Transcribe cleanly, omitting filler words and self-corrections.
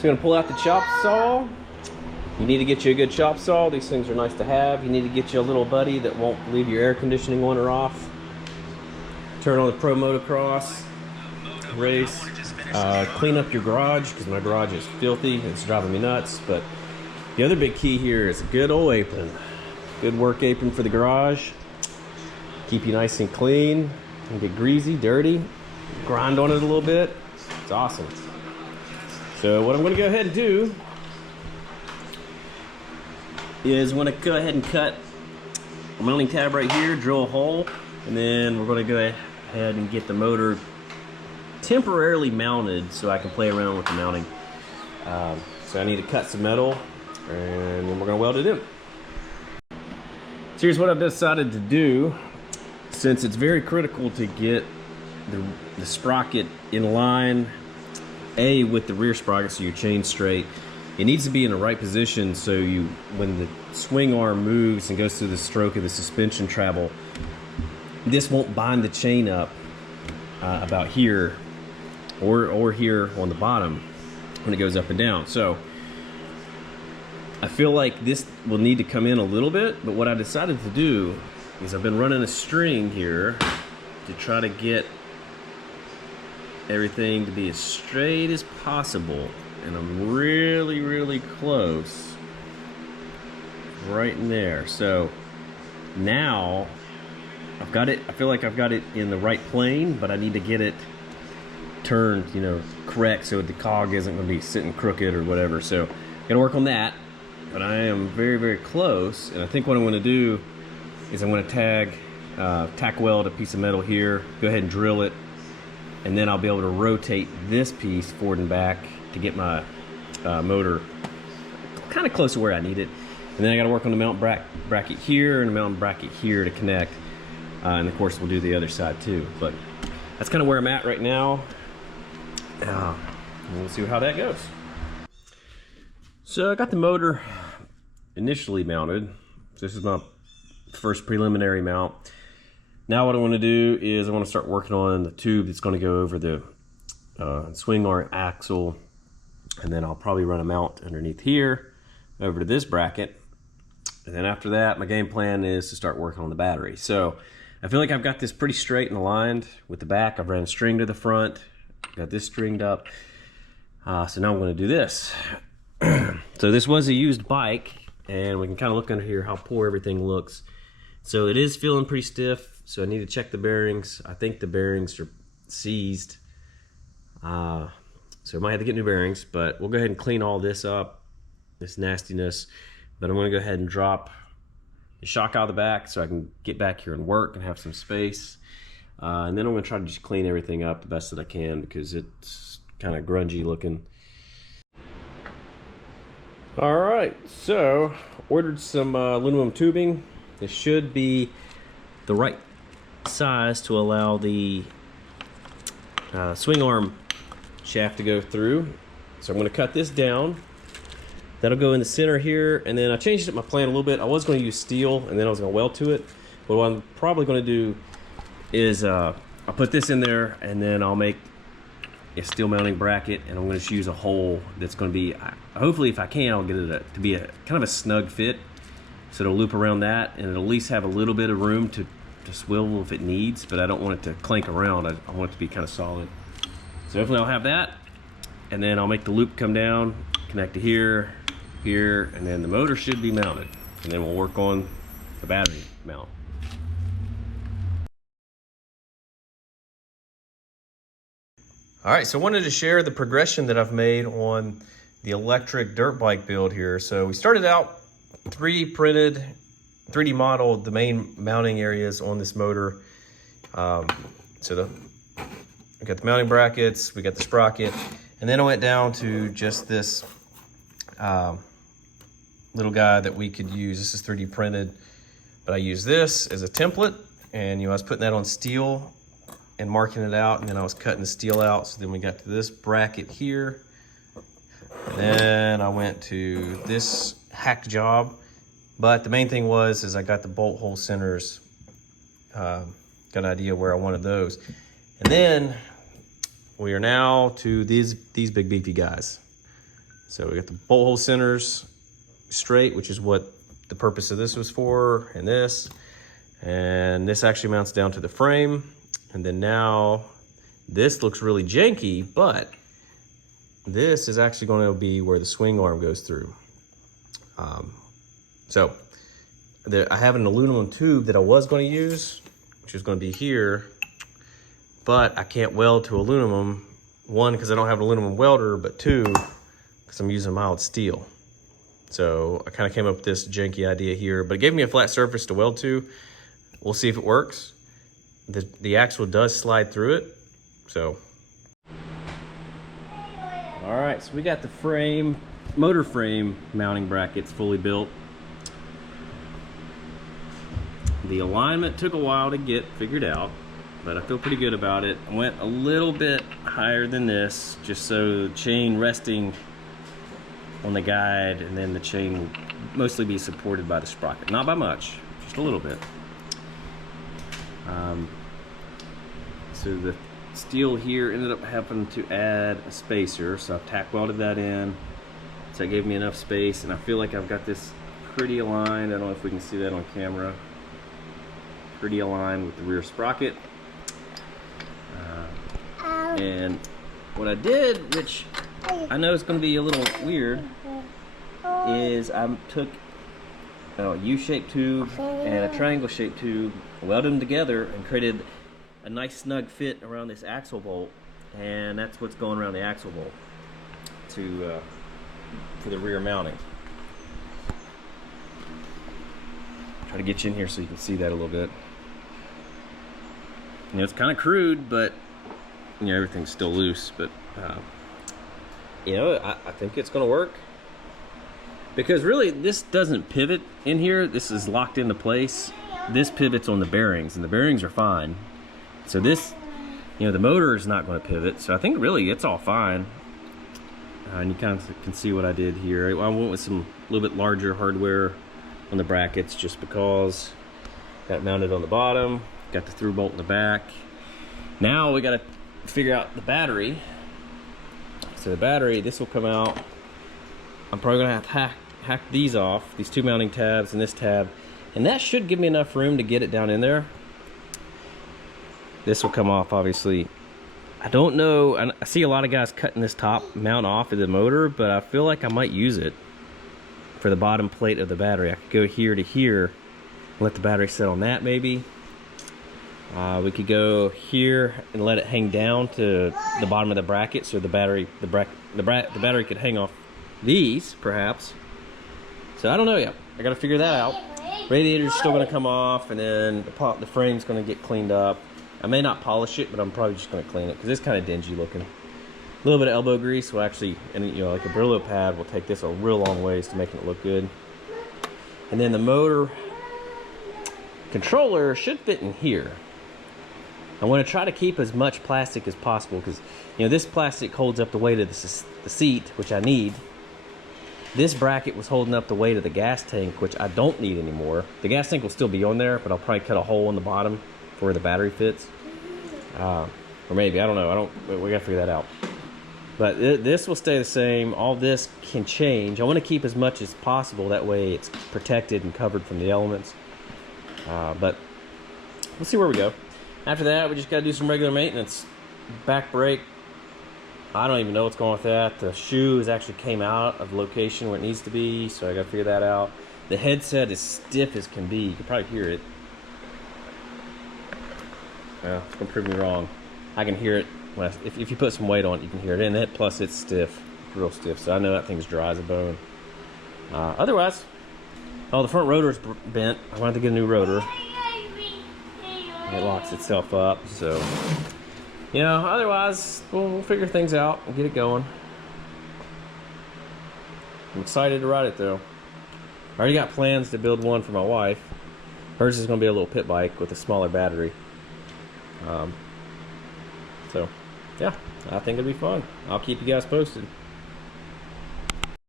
So you're gonna pull out the chop saw. You need to get you a good chop saw. These things are nice to have. You need to get you a little buddy that won't leave your air conditioning on or off. Turn on the Pro Motocross race. Clean up your garage, because my garage is filthy. It's driving me nuts. But the other big key here is a good old apron. Good work apron for the garage. Keep you nice and clean. Don't get greasy, dirty. Grind on it a little bit. It's awesome. So what I'm going to go ahead and do is I'm going to go ahead and cut a mounting tab right here, drill a hole, and then we're going to go ahead and get the motor temporarily mounted so I can play around with the mounting. So I need to cut some metal, and then we're going to weld it in. So here's what I've decided to do. Since it's very critical to get the sprocket in line, with the rear sprocket, so your chain's straight. It needs to be in the right position so when the swing arm moves and goes through the stroke of the suspension travel, this won't bind the chain up about here or here on the bottom when it goes up and down. So I feel like this will need to come in a little bit, but what I decided to do is I've been running a string here to try to get everything to be as straight as possible, and I'm really close right in there. So now I've got it, I feel like I've got it in the right plane, but I need to get it turned, you know, correct, so the cog isn't going to be sitting crooked or whatever. So gotta work on that, but I am very close. And I think what I'm going to do is I'm going to tack weld a piece of metal here, go ahead and drill it, and then I'll be able to rotate this piece forward and back to get my motor kind of close to where I need it. And then I got to work on the mount bracket here and the mount bracket here to connect. And of course we'll do the other side too. But that's kind of where I'm at right now. We'll see how that goes. So I got the motor initially mounted. This is my first preliminary mount. Now what I want to do is I want to start working on the tube that's going to go over the swing arm axle, and then I'll probably run a mount underneath here over to this bracket, and then after that my game plan is to start working on the battery. So I feel like I've got this pretty straight and aligned with the back. I've ran a string to the front, got this stringed up, so now I'm going to do this. So this was a used bike, and we can kind of look under here how poor everything looks. So it is feeling pretty stiff, so I need to check the bearings. I think the bearings are seized, so I might have to get new bearings, but we'll go ahead and clean all this up, this nastiness. But I'm going to go ahead and drop the shock out of the back so I can get back here and work and have some space. And then I'm going to try to just clean everything up the best that I can, because it's kind of grungy looking. All right, so ordered some aluminum tubing. This should be the right size to allow the swing arm shaft to go through. So I'm going to cut this down. That'll go in the center here, and then I changed up my plan a little bit. I was going to use steel, and then I was going to weld to it. But what I'm probably going to do is I'll put this in there, and then I'll make a steel mounting bracket, and I'm going to use a hole that's going to be, hopefully if I can, I'll get it to be a kind of a snug fit. So it'll loop around that, and it'll at least have a little bit of room to swivel if it needs, but I don't want it to clank around. I want it to be kind of solid. So hopefully I'll have that, and then I'll make the loop come down, connect to here, here, and then the motor should be mounted. And then we'll work on the battery mount. All right, so I wanted to share the progression that I've made on the electric dirt bike build here. So we started out 3D modeled the main mounting areas on this motor. We got the mounting brackets, we got the sprocket, and then I went down to just this little guy that we could use. This is 3D printed, but I use this as a template, and I was putting that on steel and marking it out, and then I was cutting the steel out. So then we got to this bracket here. And then I went to this hack job, but the main thing is I got the bolt hole centers, got an idea where I wanted those. And then we are now to these big beefy guys. So we got the bolt hole centers straight, which is what the purpose of this was for, and this actually mounts down to the frame. And then now this looks really janky, but this is actually going to be where the swing arm goes through. I have an aluminum tube that I was going to use, which is going to be here, but I can't weld to aluminum. One, because I don't have an aluminum welder, but two, because I'm using mild steel. So I kind of came up with this janky idea here, but it gave me a flat surface to weld to. We'll see if it works. The axle does slide through it, so. All right, so we got the frame, motor frame mounting brackets fully built. The alignment took a while to get figured out, but I feel pretty good about it. I went a little bit higher than this, just so the chain resting on the guide, and then the chain will mostly be supported by the sprocket. Not by much, just a little bit. So the steel here ended up having to add a spacer, so I've tack welded that in. So that gave me enough space, and I feel like I've got this pretty aligned. I don't know if we can see that on camera. Pretty aligned with the rear sprocket. And what I did, which I know is going to be a little weird, is I took a U-shaped tube and a triangle-shaped tube, welded them together, and created a nice snug fit around this axle bolt, and that's what's going around the axle bolt for the rear mounting. Try to get you in here so you can see that a little bit. You know, it's kind of crude, but you know, everything's still loose. But you know, I think it's going to work, because really this doesn't pivot in here. This is locked into place. This pivots on the bearings, and the bearings are fine. So this, you know, the motor is not going to pivot. So I think really it's all fine. And you kind of can see what I did here. I went with some a little bit larger hardware on the brackets, just because. Got it mounted on the bottom, got the through bolt in the back. Now we got to figure out the battery. So the battery, this will come out. I'm probably gonna have to hack these off, these two mounting tabs and this tab, and that should give me enough room to get it down in there. This will come off, obviously. I don't know, I see a lot of guys cutting this top mount off of the motor, but I feel like I might use it for the bottom plate of the battery. I could go here to here, let the battery sit on that maybe. We could go here and let it hang down to the bottom of the bracket, so the battery could hang off these, perhaps. So I don't know yet. I gotta figure that out. Radiator's still gonna come off, and then the frame's gonna get cleaned up. I may not polish it, but I'm probably just gonna clean it because it's kind of dingy looking. A little bit of elbow grease will actually, and you know, like a Brillo pad will take this a real long ways to making it look good. And then the motor controller should fit in here. I want to try to keep as much plastic as possible, because you know, this plastic holds up the weight of the seat, which I need. This bracket was holding up the weight of the gas tank, which I don't need anymore. The gas tank will still be on there, but I'll probably cut a hole in the bottom for where the battery fits. Or maybe, I don't know. We gotta figure that out. But this will stay the same. All this can change. I want to keep as much as possible. That way it's protected and covered from the elements. But we'll see where we go. After that, we just gotta do some regular maintenance. Back brake, I don't even know what's going on with that. The shoe has actually came out of the location where it needs to be, so I gotta figure that out. The headset is stiff as can be. You can probably hear it. Well, it's gonna prove me wrong. I can hear it. If you put some weight on it, you can hear it. And it, plus it's stiff, real stiff. So I know that thing's dry as a bone. Otherwise, the front rotor's bent. I wanted to get a new rotor. It locks itself up, so you know. Otherwise, we'll figure things out and get it going. I'm excited to ride it though. I already got plans to build one for my wife. Hers is going to be a little pit bike with a smaller battery. So yeah, I think it'll be fun. I'll keep you guys posted.